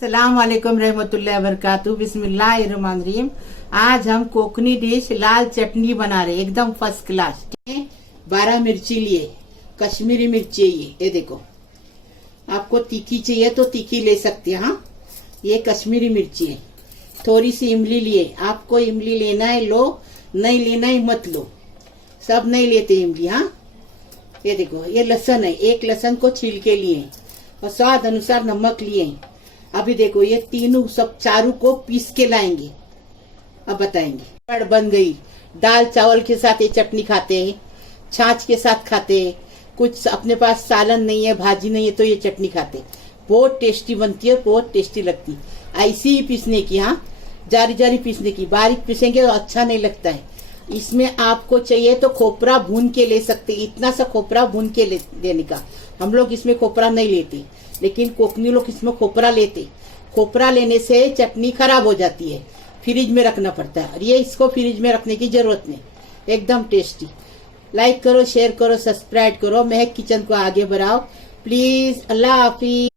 सलाम वालेकुम रहमतुल्लाहि वबरकातुहू बिस्मिल्लाहिर्रहमानिर्रहीम। आज हम कोकनी डिश लाल चटनी बना रहे, एकदम फर्स्ट क्लास। 12 मिर्ची लिए, कश्मीरी मिर्ची है ये देखो। आपको तीखी चाहिए तो तीखी ले सकते हैं। हाँ, ये कश्मीरी मिर्ची है। थोड़ी सी इमली लिए, आपको इमली लेना है लो, नहीं लेना है मत लो, सब नहीं लेते इमली। हाँ, ये देखो, ये लहसुन है, एक लहसुन को छील के लिए और स्वाद अनुसार नमक लिए। अभी देखो, ये तीनों सब चारों को पीस के लाएंगे, अब बताएंगे। बन गई। दाल चावल के साथ ये चटनी खाते हैं, छाछ के साथ खाते हैं, कुछ अपने पास सालन नहीं है, भाजी नहीं है तो ये चटनी खाते। बहुत टेस्टी बनती है, बहुत टेस्टी लगती है। ऐसी ही पीसने की, हाँ, जारी जारी पीसने की। बारीक पीसेंगे तो अच्छा नहीं लगता है। इसमें आपको चाहिए तो खोपरा भून के ले सकते, इतना सा खोपरा भून के लेने का। हम लोग इसमें खोपरा नहीं लेते, लेकिन कोकनी लोग इसमें खोपरा लेते। खोपरा लेने से चटनी खराब हो जाती है, फ्रिज में रखना पड़ता है। और ये इसको फ्रिज में रखने की जरूरत नहीं, एकदम टेस्टी। लाइक करो, शेयर करो, सब्सक्राइब करो, महक किचन को आगे बढ़ाओ प्लीज। अल्लाह हाफिज।